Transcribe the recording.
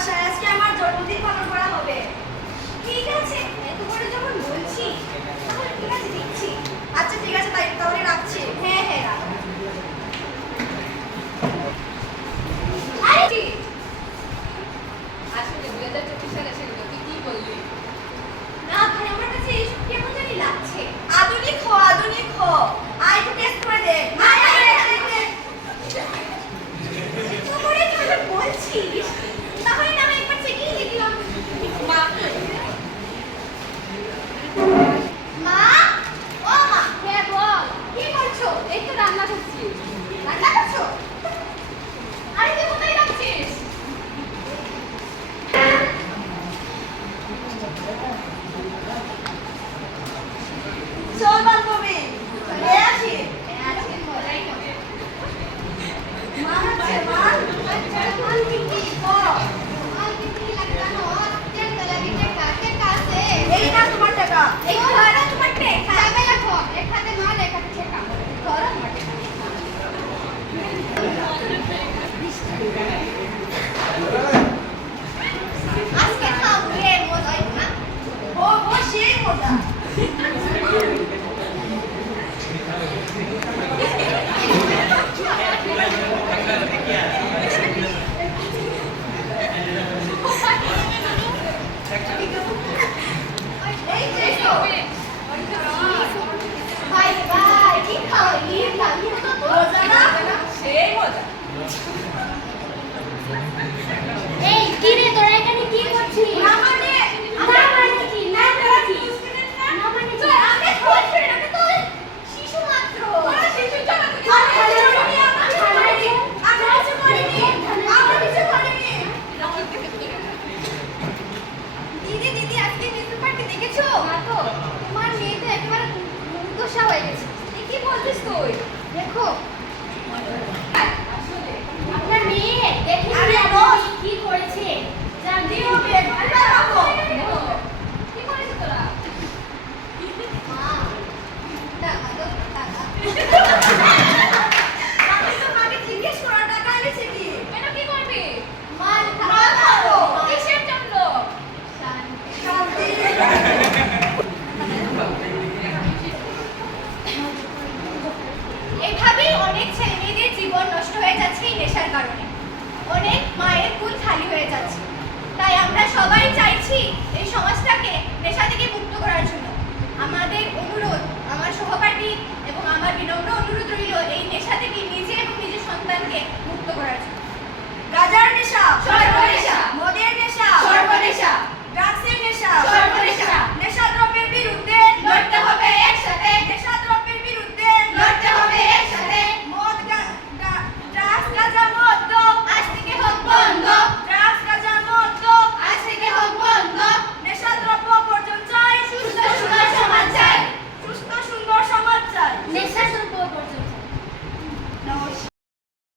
বাসায় আজকে আমার জন্মদিন পালন করা হবে। ঠিক আছে, এত করে যখন বলছি তাহলে ঠিক আছে দিচ্ছি। আচ্ছা ঠিক আছে, তাই তাহলে রাখছি। হ্যাঁ হ্যাঁ রাখ। আরে আসলে 2024 সালে সেগুলো তুই কি বললি? না ভাই, আমার কাছে এই সব কেমন জানি লাগছে। আধুনিক হ, আধুনিক হ। আয় একটু টেস্ট করে দেখ। আয় আয় আয় আয়। তো করে যখন বলছিস তাহলে না আমি একবার চেকেই দেখলাম। মা মা, ও মা, হ্যাঁ বল, কি করছো? এই তো রান্না করছি। রান্না করছো? আরে তুই কোথায় যাচ্ছিস? চল বান্ধবী, চলে আসি। আজকে মজাই হবে। মা আছে, মা। আচ্ছা, মা কি বল? এই না তোমার টাকা। এই ঘরে তোমার টাকা। ঘরে তোমার টাকা। আজকে খাও রে মজা না। ও ও সেই মজা। এই যে তো। বাই বাই, কি খাও? ইয়ে লাগি তো মজা না? সেই মজা। এই কি রে, তোরা এখানে কি করছিস? না মানে না মানে কি? না মানে কি? না মানে কি? আমি খোঁজ করে না তো শিশু মাত্র। তোরা শিশু জানা তুই আমি কিছু করিনি। আমি কিছু করিনি। দিদি দিদি, আজকে মিষ্টি পার্টি দেখেছো? না তো। তোমার মেয়ে তো একেবারে মুগ্ধসা হয়ে গেছে। কি বলছিস তুই? দেখো। আসলে আপনার মেয়ে দেখে আরে আপনি দোস্ত। কি করেছে জানতে দিও হবে। বেগম